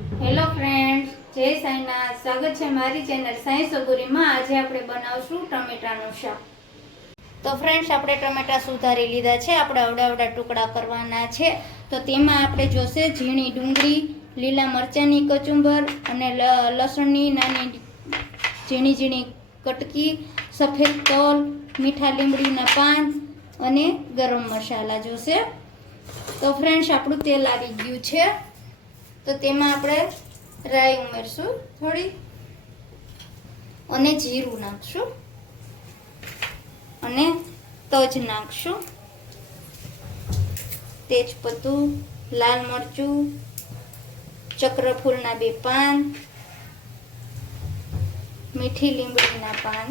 Hello friends, જય સાંઈનાથ. સ્વાગત છે મારી ચેનલ સાંઈ સગુરીમાં. આજે આપણે બનાવશું ટમેટાનું શાક. તો ફ્રેન્ડ્સ, આપણે ટમેટા સુધારી લીધા છે. આપણે અવડા ટુકડા કરવાના છે. તો તેમાં આપણે જોશે ઝીણી ડુંગળી, લીલા મરચાંની કચુંબર અને લસણની નાની ઝીણી કટકી, સફેદ તલ, મીઠા લીમડીના પાન અને ગરમ મસાલા જોશે. તો ફ્રેન્ડ્સ, આપણું તેલ આવી ગયું છે. તો તેમાં આપણે રાઈ ઉમેરશું થોડી અને જીરું નાખશું અને તજ નાખશું, તેજપત્તું, લાલ મરચું, ચક્રફૂલના 2 પાન, મીઠી લીમડીના પાન,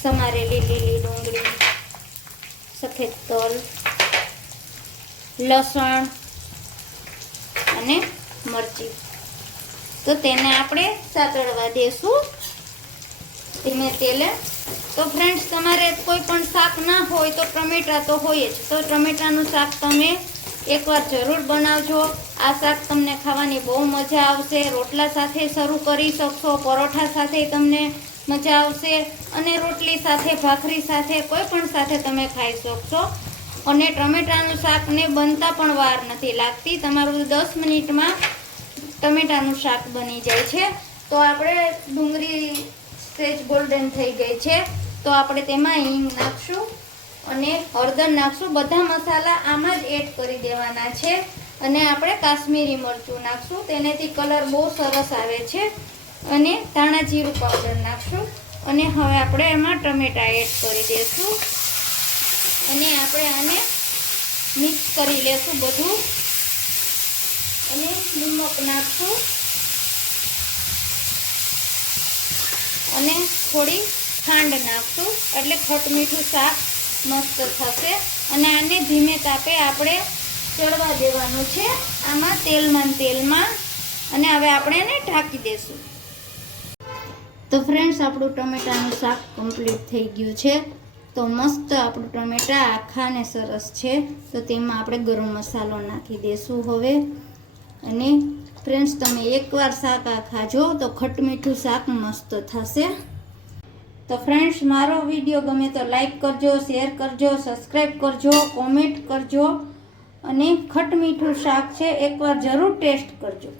સમારેલી લીલી ડુંગળી, સફેદ તલ, લસણ અને મરચી. તો તેને આપણે સાતળવા દેશું ધીમે તેલે. તો ફ્રેન્ડ્સ, તમારે કોઈ પણ શાક ના હોય તો ટમેટા તો હોય જ. તો ટમેટાનું શાક તમે એકવાર જરૂર બનાવજો. આ શાક તમને ખાવાની બહુ મજા આવશે. રોટલા સાથે શરૂ કરી શકશો, પરોઠા સાથે તમને મજા આવશે અને રોટલી સાથે, ભાખરી સાથે, કોઈ પણ સાથે તમે ખાઈ શકશો. અને ટમેટાનું શાકને બનતા પણ વાર નથી લાગતી. તમારું 10 મિનિટમાં ટમેટાનું શાક બની જાય છે. તો આપણે ડુંગળી સેજ ગોલ્ડન થઈ ગઈ છે. તો આપણે તેમાં હિંગ નાખશું અને હળદર નાખશું. બધા મસાલા આમાં જ એડ કરી દેવાના છે. અને આપણે કાશ્મીરી મરચું નાખશું, તેનાથી કલર બહુ સરસ આવે છે. અને ધાણા જીરું પાવડર નાખશું. અને હવે આપણે એમાં ટમેટા એડ કરી દઈશું અને આપણે આને મિક્સ કરી લેશું બધું. અને નમક નાખશું અને થોડી ખાંડ નાખશું, એટલે ખટ મીઠું શાક મસ્ત થશે. અને આને ધીમે તાપે આપણે ચડવા દેવાનું છે આમાં તેલમાં. અને હવે આપણે એને ઢાંકી દઈશું. તો ફ્રેન્ડ્સ, આપણું ટમેટાનું શાક કમ્પ્લીટ થઈ ગયું છે. તો મસ્ત આપણું ટમેટા આખા ને સરસ છે. તો તેમાં આપણે ગરમ મસાલો નાખી દઈશું હવે. અને ફ્રેન્ડ્સ, તમે એકવાર શાક આ ખાજો તો ખટ મીઠું શાક મસ્ત થશે. તો ફ્રેન્ડ્સ, મારો વિડીયો ગમે તો લાઈક કરજો, શેર કરજો, સબસ્ક્રાઈબ કરજો, કોમેન્ટ કરજો. અને ખટ મીઠું શાક છે, એકવાર જરૂર ટેસ્ટ કરજો.